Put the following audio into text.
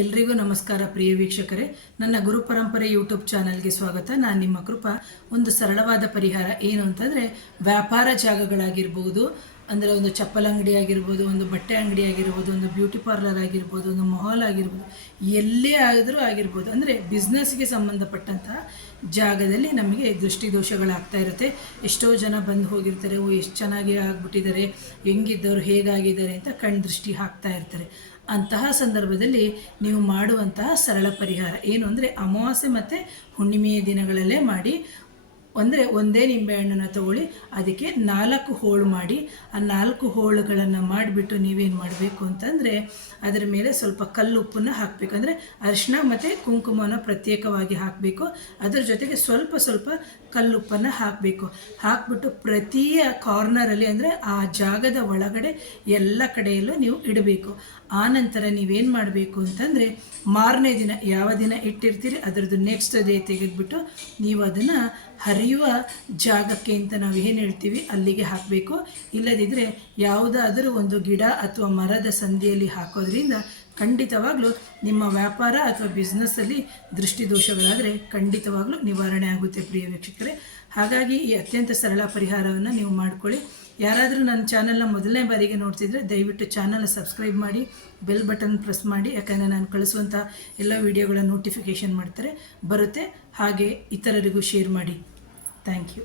ಎಲ್ರಿಗೂ ನಮಸ್ಕಾರ ಪ್ರಿಯ ವೀಕ್ಷಕರೇ, ನನ್ನ ಗುರು ಪರಂಪರೆ ಯೂಟ್ಯೂಬ್ ಚಾನಲ್ಗೆ ಸ್ವಾಗತ. ನಾನು ನಿಮ್ಮ ಕೃಪಾ. ಒಂದು ಸರಳವಾದ ಪರಿಹಾರ ಏನು ಅಂತಂದರೆ, ವ್ಯಾಪಾರ ಜಾಗಗಳಾಗಿರ್ಬೋದು, ಅಂದರೆ ಒಂದು ಚಪ್ಪಲ್ ಅಂಗಡಿ ಆಗಿರ್ಬೋದು, ಒಂದು ಬಟ್ಟೆ ಅಂಗಡಿ ಆಗಿರ್ಬೋದು, ಒಂದು ಬ್ಯೂಟಿ ಪಾರ್ಲರ್ ಆಗಿರ್ಬೋದು, ಒಂದು ಮಾಲ್ ಆಗಿರ್ಬೋದು, ಎಲ್ಲೇ ಆದರೂ ಆಗಿರ್ಬೋದು, ಅಂದರೆ ಬಿಸ್ನೆಸ್ಗೆ ಸಂಬಂಧಪಟ್ಟಂತಹ ಜಾಗದಲ್ಲಿ ನಮಗೆ ದೃಷ್ಟಿ ದೋಷಗಳಾಗ್ತಾ ಇರುತ್ತೆ. ಎಷ್ಟೋ ಜನ ಬಂದು ಹೋಗಿರ್ತಾರೆ, ಎಷ್ಟು ಚೆನ್ನಾಗಿ ಆಗ್ಬಿಟ್ಟಿದ್ದಾರೆ, ಹೆಂಗಿದ್ದವರು ಹೇಗಾಗಿದ್ದಾರೆ ಅಂತ ಕಣ್ಣು ದೃಷ್ಟಿ ಹಾಕ್ತಾ ಇರ್ತಾರೆ. ಅಂತಹ ಸಂದರ್ಭದಲ್ಲಿ ನೀವು ಮಾಡುವಂತಹ ಸರಳ ಪರಿಹಾರ ಏನು ಅಂದರೆ, ಅಮಾವಾಸ್ಯೆ ಮತ್ತು ಹುಣ್ಣಿಮೆಯ ದಿನಗಳಲ್ಲೇ ಮಾಡಿ. ಅಂದರೆ ಒಂದೇ ನಿಂಬೆಹಣ್ಣನ್ನು ತಗೊಳ್ಳಿ, ಅದಕ್ಕೆ 4 ಹೋಳು ಮಾಡಿ, ಆ 4 ಹೋಳುಗಳನ್ನು ಮಾಡಿಬಿಟ್ಟು ನೀವೇನು ಮಾಡಬೇಕು ಅಂತಂದರೆ, ಅದರ ಮೇಲೆ ಸ್ವಲ್ಪ ಕಲ್ಲುಪ್ಪನ್ನು ಹಾಕಬೇಕು. ಅಂದರೆ ಅರಿಶಿನ ಮತ್ತು ಕುಂಕುಮವನ್ನು ಪ್ರತ್ಯೇಕವಾಗಿ ಹಾಕಬೇಕು. ಅದರ ಜೊತೆಗೆ ಸ್ವಲ್ಪ ಸ್ವಲ್ಪ ಕಲ್ಲುಪ್ಪನ್ನು ಹಾಕಬೇಕು. ಹಾಕಿಬಿಟ್ಟು ಪ್ರತಿ ಕಾರ್ನರಲ್ಲಿ, ಅಂದರೆ ಆ ಜಾಗದ ಒಳಗಡೆ ಎಲ್ಲ ಕಡೆಯಲ್ಲೂ ನೀವು ಇಡಬೇಕು. ಆನಂತರ ನೀವೇನು ಮಾಡಬೇಕು ಅಂತಂದರೆ, ಮಾರನೇ ದಿನ ಯಾವ ದಿನ ಇಟ್ಟಿರ್ತೀರಿ ಅದರದ್ದು ನೆಕ್ಸ್ಟ್ ಡೇ ತೆಗೆದುಬಿಟ್ಟು ನೀವು ಅದನ್ನು ಹರಿಯುವ ಜಾಗಕ್ಕೆ ಅಂತ ನಾವು ಏನು ಹೇಳ್ತೀವಿ ಅಲ್ಲಿಗೆ ಹಾಕಬೇಕು. ಇಲ್ಲದಿದ್ದರೆ ಯಾವುದಾದರೂ ಒಂದು ಗಿಡ ಅಥವಾ ಮರದ ಸಂದಿಯಲ್ಲಿ ಹಾಕೋದ್ರಿಂದ ಖಂಡಿತವಾಗ್ಲೂ ನಿಮ್ಮ ವ್ಯಾಪಾರ ಅಥವಾ ಬಿಸ್ನೆಸ್ಸಲ್ಲಿ ದೃಷ್ಟಿದೋಷಗಳಾದರೆ ಖಂಡಿತವಾಗ್ಲೂ ನಿವಾರಣೆ ಆಗುತ್ತೆ ಪ್ರಿಯ ವೀಕ್ಷಕರೇ. ಹಾಗಾಗಿ ಈ ಅತ್ಯಂತ ಸರಳ ಪರಿಹಾರವನ್ನು ನೀವು ಮಾಡಿಕೊಳ್ಳಿ. ಯಾರಾದರೂ ನನ್ನ ಚಾನಲ್ನ ಮೊದಲನೇ ಬಾರಿಗೆ ನೋಡ್ತಿದ್ರೆ ದಯವಿಟ್ಟು ಚಾನಲ್ನ ಸಬ್ಸ್ಕ್ರೈಬ್ ಮಾಡಿ, ಬೆಲ್ ಬಟನ್ ಪ್ರೆಸ್ ಮಾಡಿ. ಯಾಕಂದರೆ ನಾನು ಕಳಿಸುವಂಥ ಎಲ್ಲ ವೀಡಿಯೋಗಳ ನೋಟಿಫಿಕೇಷನ್ ಮಾಡ್ತಾರೆ ಬರುತ್ತೆ. ಹಾಗೆ ಇತರರಿಗೂ ಶೇರ್ ಮಾಡಿ. Thank you.